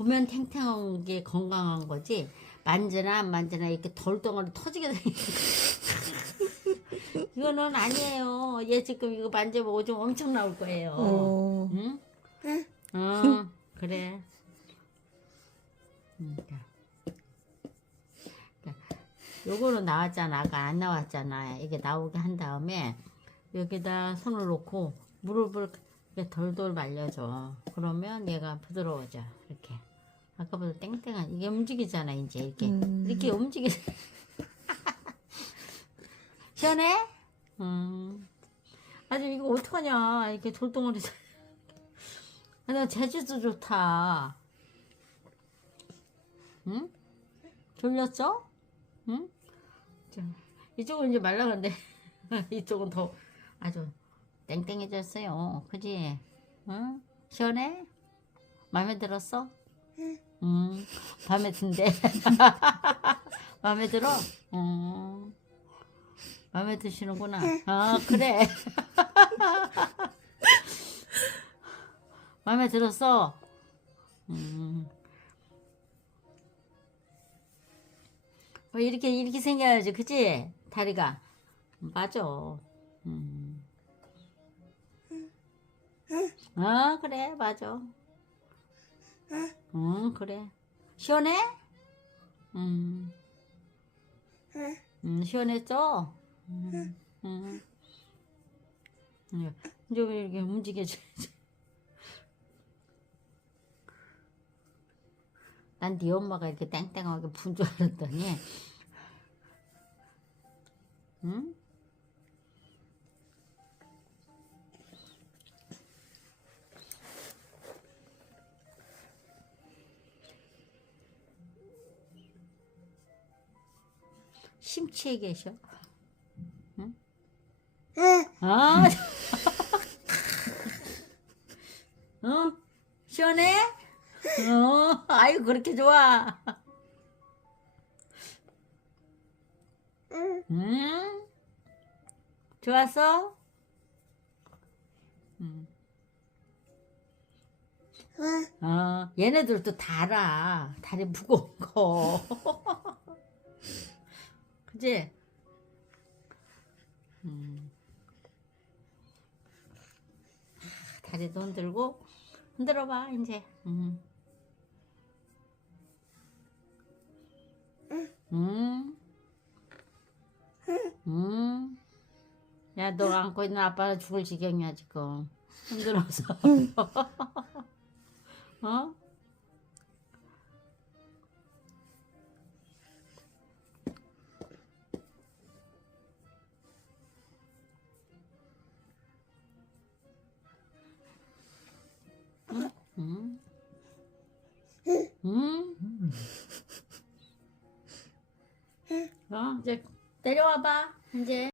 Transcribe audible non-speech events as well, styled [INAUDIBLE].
보면 탱탱한 게 건강한 거지. 만지나 안 만지나 이렇게 돌덩어리 터지게 생긴 [LAUGHS] 이거는 아니에요. 얘 지금 이거 만져보고 오줌 엄청 나올 거예요. 어. 응? 어, [LAUGHS] 그래. 음, 자. 자, 요거는 나왔잖아. 아까 안 나왔잖아. 이게 나오게 한 다음에 여기다 손을 놓고 무릎을 이렇게 덜덜 말려줘. 그러면 얘가 부드러워져. 이렇게. 아까보다 땡땡한 이게 움직이잖아. 이제 이렇게 음. 이렇게 움직이. [LAUGHS] 시원해? 음. 아주 이거 어떡하냐. 이렇게 돌덩어리. [LAUGHS] 아, 나 제주도 좋다. 응? 졸렸어? 응? 자, 이쪽은 이제 말라간데 [LAUGHS] 이쪽은 더 아주 땡땡해졌어요. 그지? 응? 시원해? 마음에 들었어? 응. 마음에 든대. [LAUGHS] 마음에 들어? 응. 마음에 드시는구나. 아, 그래. [LAUGHS] 마음에 들었어? 음. 어, 이렇게, 이렇게 생겨야지, 그치? 다리가. 맞아. 음. 아, 그래, 맞아. 응, 그래. 시원해? 음. 음, 시원했죠? 음, 음. 음. 이제 이렇게 움직여줘야지. 난 네 엄마가 이렇게 땡땡하게 분 줄 알았더니, 응? 심취해 계셔. 응? 아, [LAUGHS] 어? 시원해? 어, 아유, 그렇게 좋아. 응? 좋았어? 응. 어, 얘네들도 다 알아. 다리 무거운 거. [LAUGHS] 그지? 음. 다리도 흔들고 흔들어봐 이제. 음. 음. 음. 야, 너 안고 있는 아빠는 죽을 지경이야 지금. 힘들어서. [LAUGHS] 어? 어, 이제 내려와 봐. 이제.